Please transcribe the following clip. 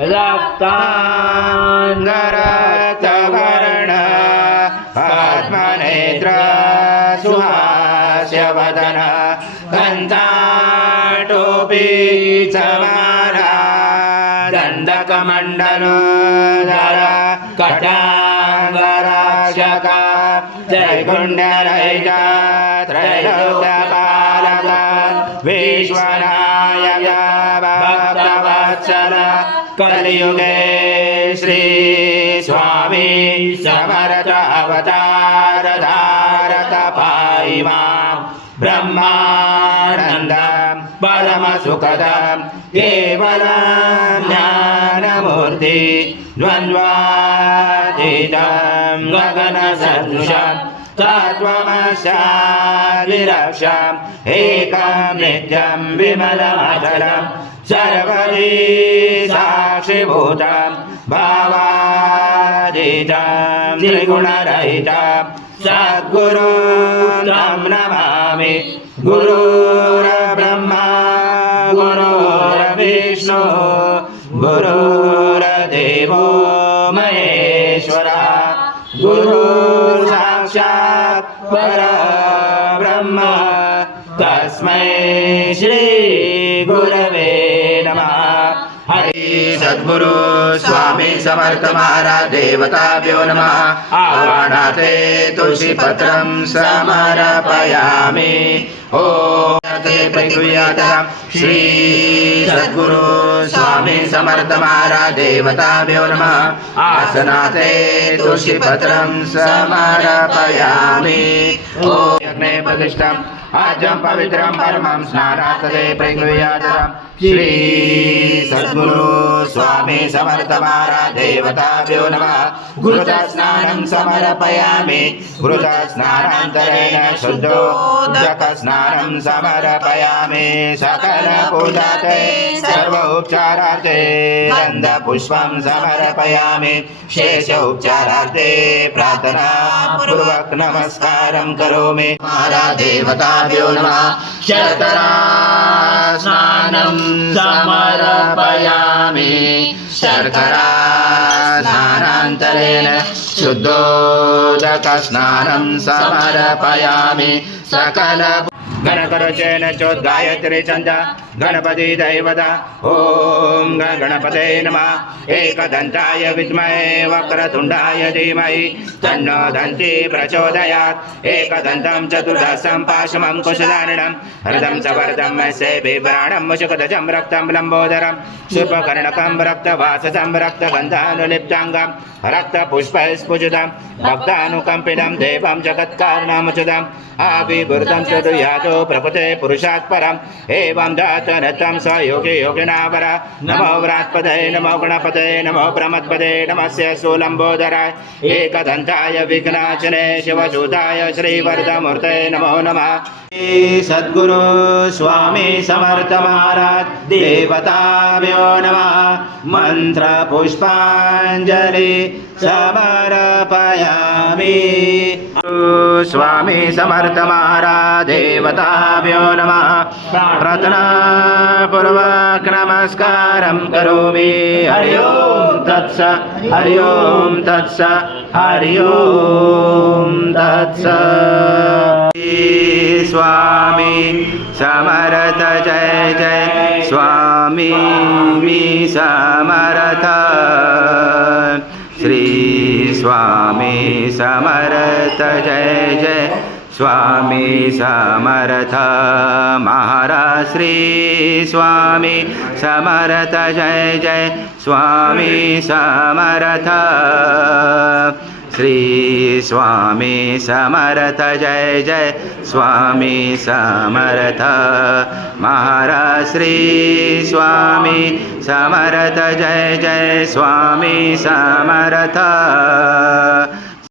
रक्तांगरक्तवर्ण पद्मनेत्र सुहास्यवदन घण्टाटोपी समाना दण्डकमण्डलोदर कटाङ्गरक्षक त्रैगुण्यरहित त्रैलोक्यपालक विश्वनायक भक्तवत्सल कलियुगे श्री स्वामी समर्थ अवतार धारक पाहि मां ब्रह्मानंद परम सुखद केवल ज्ञानमूर्ति द्वन्द्वातीत गगन सदृश तत्त्वमस्याद्विरक्षम् एकं नित्यं विमलमचलं सर्वदी साक्षिभूतं भावातीतं त्रिगुणरहितं सद्गुरुं नमामि। गुरुर्ब्रह्मा गुरुर्विष्णु गुरुर्देवो महेश्वरः गुरु साक्षात् परब्रह्म तस्मै श्री गुरवे नमः। हरि सद्गुरु स्वामी समर्थ महाराज देवताभ्यो नमः। आह्वानाते तुलसीपत्रं समर्पयामि। ओम प्रकुर्यात् श्री सद्गुरु स्वामी समर्थ महाराज देवताभ्यो नमः। आसनाते तुलसीपत्रं समर्पयामि। ओम यज्ञे प्रतिष्ठम् आजं पवित्रं परमं स्नानार्थे प्रकुर्यात् श्री सद्गुरु स्वामी समर्थ महाराज देवताभ्यो नमः। घृतस्नानं समर्पयामि। घृतस्नानान्तरेण शुद्धोदकस्नानं समर्पयामि। सकलपूजार्थे सर्वोपचारार्थे गन्धपुष्पं समर्पयामि। शेष उपचारार्थे प्रार्थनापूर्वक नमस्कारं करोमि। महाराज देवताभ्यो नमः। शर्करा स्नानं समर्पयामि। शर्करा स्नानान्तरेण शुद्धोदकस्नानं समर्पयामि। सकल गणकरचेन चोद्गायत्री छन्द गणपति दैवता ओम गणपते नमः। एकदन्ताय विद्महे वक्रतुण्डाय धीमहि तन्नो दन्ती प्रचोदयात्। एकदन्तं चतुर्दशं पाशमं कुशधारिणं हृदं सवर्धं यस्य बिभ्राणं मुषकध्वजं रक्तं लम्बोदरं शूर्पकर्णकं रक्तवाससं रक्तगन्धानुलिप्ताङ्गं रक्तपुष्पैस्फुजितं भक्तानुकम्पितं देवं जगत्कारणमुचितम् आविर्भूतं चतुर्यातो प्रपते पुरुषात् परम् एवं दातनतं स योगी योगिनावर। नमो व्रात्पदे नमो गणपते नमो प्रमत्पदे नमस्य सुलम्बोदराय एकदन्ताय विघ्नाचने शिवसूताय श्रीवरदमूर्ते नमो नमः। सद्गुरु स्वामी समर्थ महाराज देवताभ्यो नमः। मंत्र पुष्पांजलि समर्पयामि। स्वामी समर्थ महाराज देवताभ्यो नमः। प्रार्थना पूर्वक नमस्कारं करोमि। हरि ओम तत्सत् हरि ओम तत्सत् हरि ओम तत्सत्। स्वामी समर्थ जय जय स्वामी समर्थ। श्री स्वामी समर्थ जय जय स्वामी समर्थ महाराज। श्री स्वामी समर्थ जय जय स्वामी समर्थ। श्री स्वामी समर्थ जय जय स्वामी समर्थ महाराज। श्री स्वामी समर्थ जय जय स्वामी समर्थ।